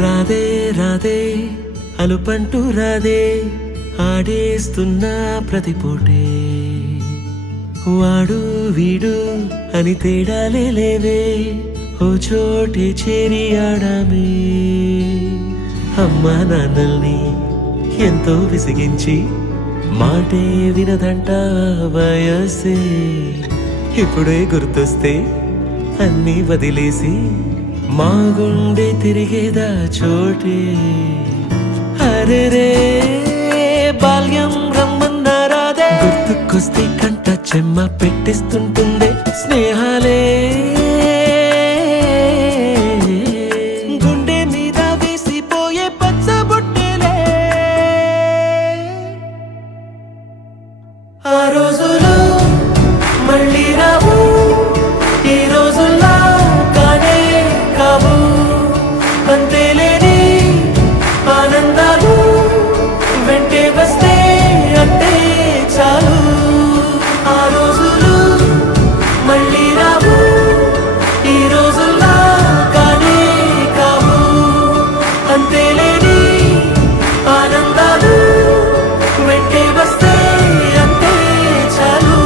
రాధే రాధే అలుపంటూ రాధే ఆడేస్తున్నా ప్రతిపోటే వాడు వీడు అని తేడాలే లేవే ఓ చోటే చేరి ఆడామే అమ్మా నాన్నల్ని ఎంతో విసిగించి మాటే వినదంట వయసే ఇప్పుడే గుర్తొస్తే అన్నీ వదిలేసి మా గుండె తిరిగేదా చోటే అరే రే బాల్యం రమ్మన్నారాదే గుర్తుకొస్తే కంట చెమ్మ పెట్టిస్తుంటుందే స్నేహాలే గుండె మీద వేసిపోయే పచ్చబొట్టెలే ఆ రోజులు మళ్ళీ రావు ఈ రోజుల్లా కానే కావు అంతేలేని ఆనందాలు వెంటే వస్తే అంటే చాలు ఆ రోజులు మళ్ళీ రావు ఈ రోజుల్లా కానే కావు అంతేలేని ఆనందాలు వెంటే వస్తే అంటే చాలు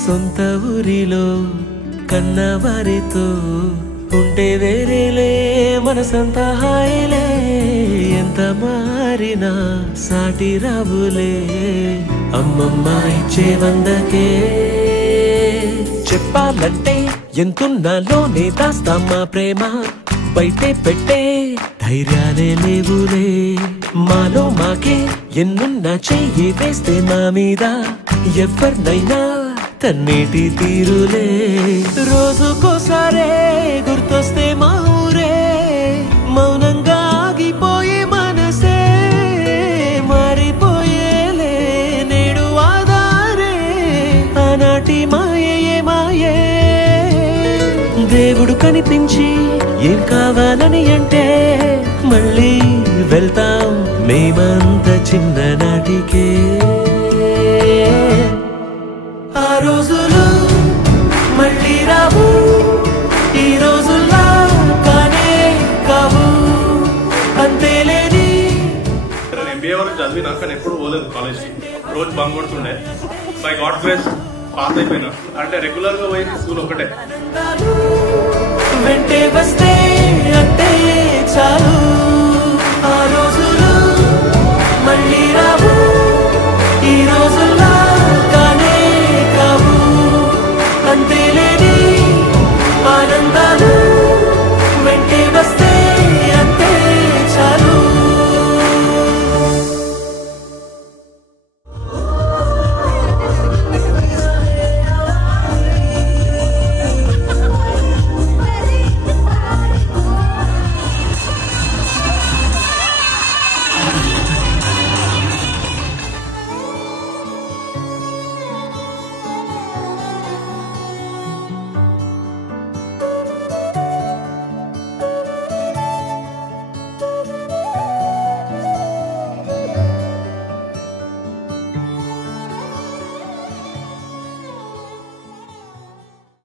సొంత ఊరిలో కన్నవారితో ఉంటే వేరేలే మనసంతా హాయిలే ఎంత మారినా సాటి రావులే అమ్మమ్మ ఇచ్చే వందకే చెప్పాలంటే ఎంతున్నాలోనే దాస్తామా ప్రేమ బయటే పెట్టే ధైర్యాలే లేవులే మాలో మాకే ఎన్నున్నా చెయ్యి వేస్తే మా మీద ఎవరినైనా తన్నేటి తీరులే రోజుకోసారే గుర్తొస్తే మా ఊరే మౌనంగా ఆగిపోయే మనసే మారిపోయేలే నేడు ఆధారే ఆనాటి మాయే మాయే దేవుడు కనిపించి ఏం కావాలని అంటే మళ్ళీ వెళ్తాం మేమంత చిన్ననాటికే ఆ రోజులు మళ్ళీ రావు ఈ రోజుల్లా కానే కావు అంతేలేని ఎంబీఏ వరకు చదివినా కానీ ఎప్పుడు పోలేదు కాలేజ్కి రోజు బంక్ కొడుతుండే బై గాడ్ గ్రేస్ పాస్ అయిపోయినా అంటే రెగ్యులర్ గా పోయింది స్కూల్ ఒకటే వెంటే వస్తే అంటే చాలు